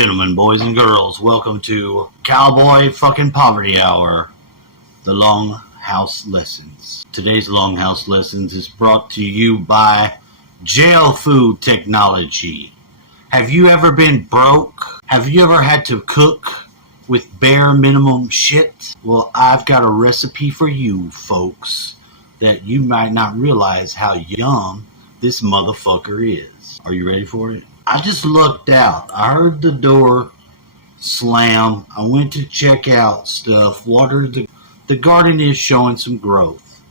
gentlemen, boys and girls, welcome to Cowboy fucking Poverty Hour, the Longhouse Lessons. Today's Longhouse Lessons is brought to you by Jail Food Technology. Have you ever been broke? Have you ever had to cook with bare minimum shit? Well, I've got a recipe for you, folks, that you might not realize how young this motherfucker is. Are you ready for it? I just looked out. I heard the door slam. I went to check out stuff, watered the garden is showing some growth.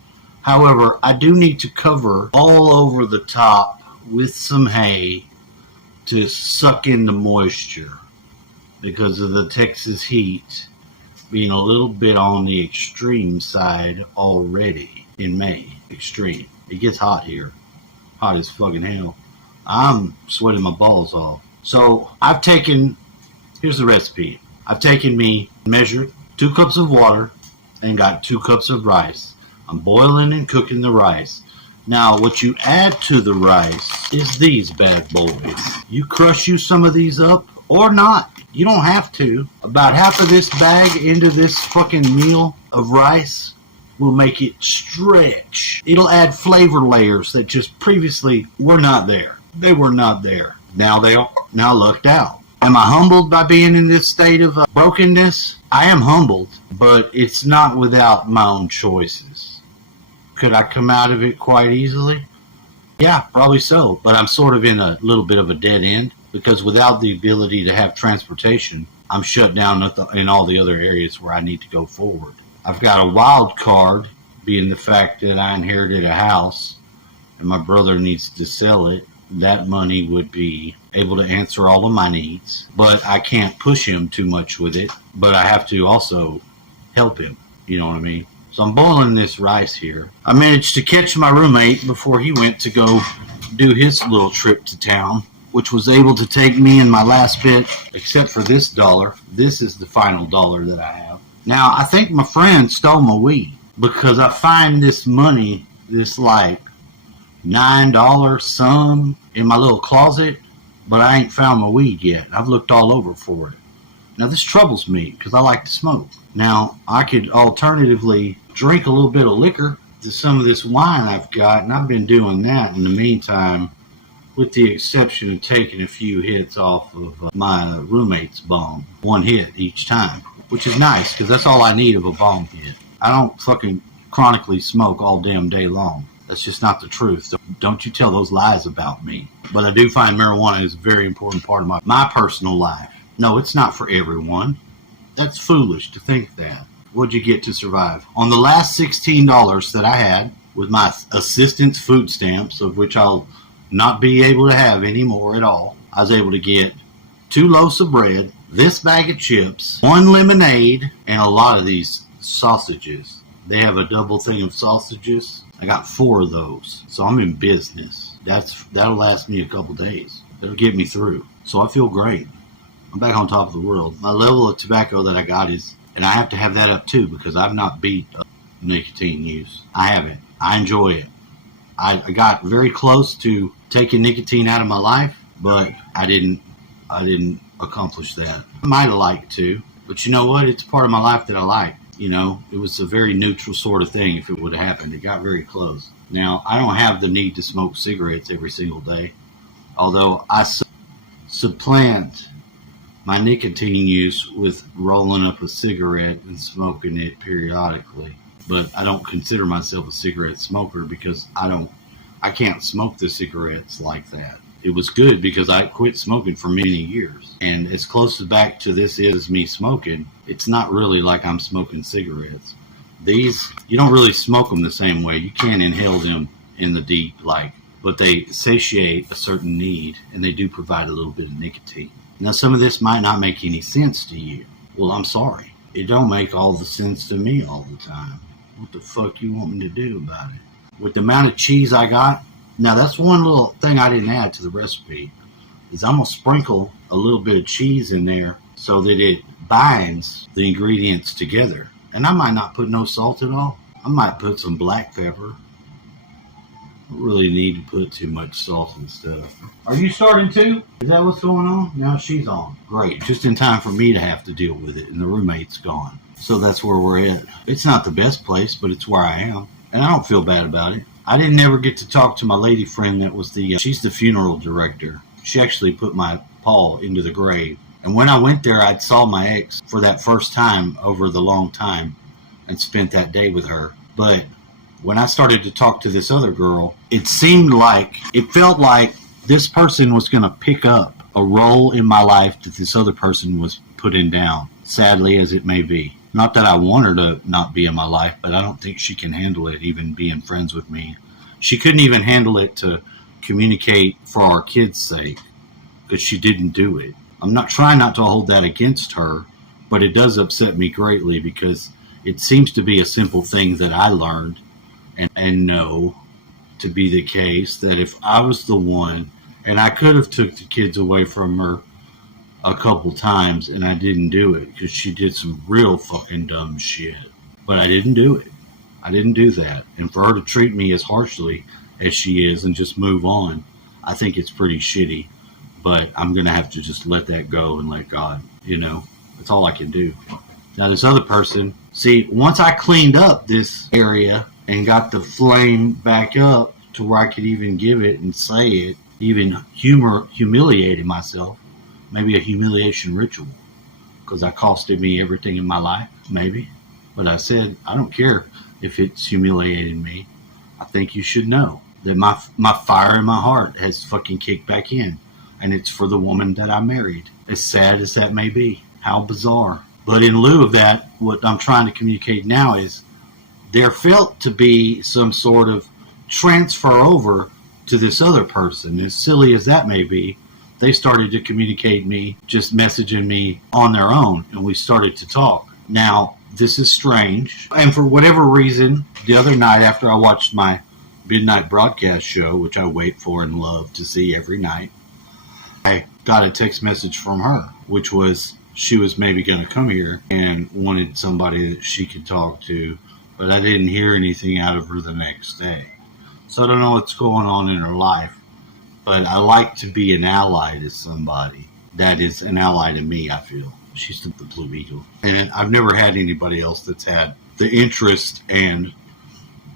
However, I do need to cover all over the top with some hay to suck in the moisture because of the Texas heat being a little bit on the extreme side already in May. Extreme. It gets hot here. Hot as fucking hell. I'm sweating my balls off. So here's the recipe. I've measured 2 cups of water and got 2 cups of rice. I'm boiling and cooking the rice. Now, what you add to the rice is these bad boys. You crush some of these up or not. You don't have to. About half of this bag into this fucking meal of rice will make it stretch. It'll add flavor layers that just previously were not there. They were not there. Now they are. Now looked out. Am I humbled by being in this state of brokenness? I am humbled, but it's not without my own choices. Could I come out of it quite easily? Yeah, probably so. But I'm sort of in a little bit of a dead end because without the ability to have transportation, I'm shut down in all the other areas where I need to go forward. I've got a wild card, being the fact that I inherited a house and my brother needs to sell it. That money would be able to answer all of my needs, but I can't push him too much with it, but I have to also help him, you know what I mean? So I'm boiling this rice here. I managed to catch my roommate before he went to go do his little trip to town, which was able to take me in my last bit, except for this dollar. This is the final dollar that I have. Now, I think my friend stole my weed because I find this money, this like $9 sum in my little closet, but I ain't found my weed yet. I've looked all over for it. Now this troubles me because I like to smoke. Now I could alternatively drink a little bit of liquor to some of this wine I've got, and I've been doing that in the meantime, with the exception of taking a few hits off of my roommate's bong. 1 hit each time, which is nice because that's all I need of a bong hit. I don't fucking chronically smoke all damn day long. That's just not the truth. Don't you tell those lies about me. But I do find marijuana is a very important part of my personal life. No, it's not for everyone. That's foolish to think that. What'd you get to survive? On the last $16 that I had with my assistant's food stamps, of which I'll not be able to have any more at all, I was able to get 2 loaves of bread, this bag of chips, 1 lemonade, and a lot of these sausages. They have a double thing of sausages. I got 4 of those, so I'm in business. That'll last me a couple days. That'll get me through. So I feel great. I'm back on top of the world. My level of tobacco that I got is, and I have to have that up too because I've not beat nicotine use. I haven't. I enjoy it. I got very close to taking nicotine out of my life, but I didn't accomplish that. I might have liked to, but you know what? It's part of my life that I like. You know, it was a very neutral sort of thing if it would have happened. It got very close. Now, I don't have the need to smoke cigarettes every single day, although I supplant my nicotine use with rolling up a cigarette and smoking it periodically. But I don't consider myself a cigarette smoker because I can't smoke the cigarettes like that. It was good because I quit smoking for many years. And as close back to this is me smoking, it's not really like I'm smoking cigarettes. These, you don't really smoke them the same way. You can't inhale them in the deep, but they satiate a certain need, and they do provide a little bit of nicotine. Now, some of this might not make any sense to you. Well, I'm sorry. It don't make all the sense to me all the time. What the fuck you want me to do about it? With the amount of cheese I got, now that's one little thing I didn't add to the recipe, is I'm going to sprinkle a little bit of cheese in there so that it binds the ingredients together. And I might not put no salt at all. I might put some black pepper really need to put too much salt and stuff. Are you starting too? Is that what's going on? Now she's on. Great. Just in time for me to have to deal with it, and the roommate's gone. So that's where we're at. It's not the best place, but it's where I am. And I don't feel bad about it. I didn't ever get to talk to my lady friend that was she's the funeral director. She actually put my paw into the grave. And when I went there, I saw my ex for that first time over the long time and spent that day with her. But when I started to talk to this other girl, it felt like this person was going to pick up a role in my life that this other person was putting down, sadly as it may be. Not that I want her to not be in my life, but I don't think she can handle it, even being friends with me. She couldn't even handle it to communicate for our kids' sake, because she didn't do it. I'm not trying not to hold that against her, but it does upset me greatly because it seems to be a simple thing that I learned and know to be the case, that if I was the one, and I could have took the kids away from her a couple times, and I didn't do it because she did some real fucking dumb shit. But I didn't do it. I didn't do that. And for her to treat me as harshly as she is and just move on, I think it's pretty shitty. But I'm going to have to just let that go and let God, that's all I can do. Now this other person, see, once I cleaned up this area and got the flame back up to where I could even give it and say it, even humiliating myself, maybe a humiliation ritual, because that costed me everything in my life, maybe. But I said, I don't care if it's humiliating me. I think you should know that my fire in my heart has fucking kicked back in. And it's for the woman that I married. As sad as that may be. How bizarre. But in lieu of that, what I'm trying to communicate now is there felt to be some sort of transfer over to this other person. As silly as that may be, they started to communicate me, just messaging me on their own, and we started to talk. Now, this is strange. And for whatever reason, the other night after I watched my midnight broadcast show, which I wait for and love to see every night, I got a text message from her, which was she was maybe going to come here and wanted somebody that she could talk to, but I didn't hear anything out of her the next day. So I don't know what's going on in her life, but I like to be an ally to somebody that is an ally to me, I feel. She's the Blue Eagle. And I've never had anybody else that's had the interest and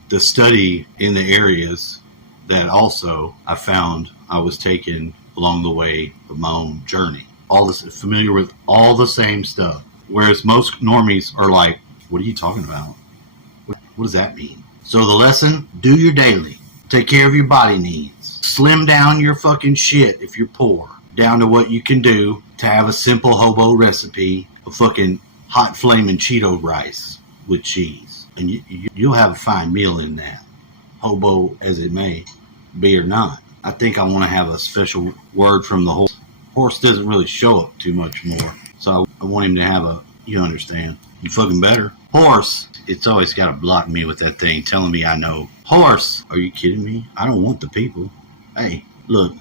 the study in the areas that also I found I was taking along the way of my own journey. All this, familiar with all the same stuff. Whereas most normies are like, what are you talking about? What does that mean? So the lesson, do your daily. Take care of your body needs. Slim down your fucking shit if you're poor, down to what you can do to have a simple hobo recipe of fucking hot flaming Cheeto rice with cheese. And you'll have a fine meal in that, hobo as it may be or not. I think I want to have a special word from the horse. Horse doesn't really show up too much more. So I want him to have you understand. You fucking better. Horse, it's always got to block me with that thing telling me I know. Horse, are you kidding me? I don't want the people. Hey, look,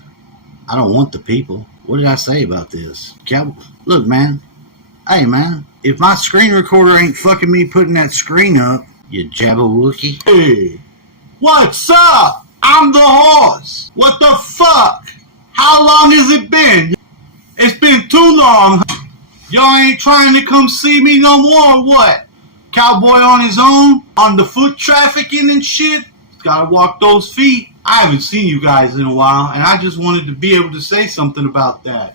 I don't want the people. What did I say about this? Look, man. Hey, man, if my screen recorder ain't fucking me putting that screen up, you jabberwocky. Hey, what's up? I'm the horse. What the fuck? How long has it been? It's been too long. Y'all ain't trying to come see me no more or what? Cowboy on his own? On the foot trafficking and shit? Gotta walk those feet. I haven't seen you guys in a while, and I just wanted to be able to say something about that.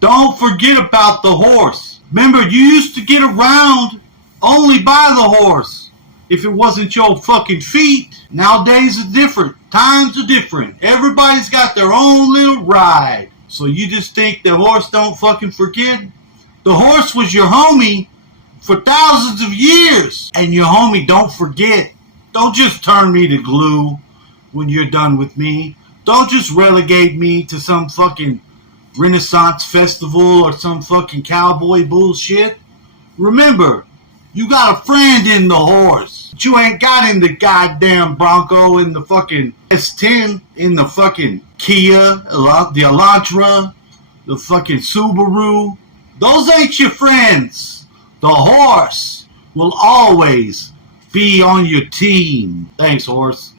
Don't forget about the horse. Remember, you used to get around only by the horse. If it wasn't your fucking feet. Nowadays it's different. Times are different. Everybody's got their own little ride. So you just think the horse don't fucking forget? The horse was your homie for thousands of years. And your homie don't forget. Don't just turn me to glue when you're done with me. Don't just relegate me to some fucking Renaissance festival or some fucking cowboy bullshit. Remember, you got a friend in the horse. But you ain't got in the goddamn Bronco, in the fucking S10, in the fucking Kia, the Elantra, the fucking Subaru. Those ain't your friends. The horse will always be on your team. Thanks, horse.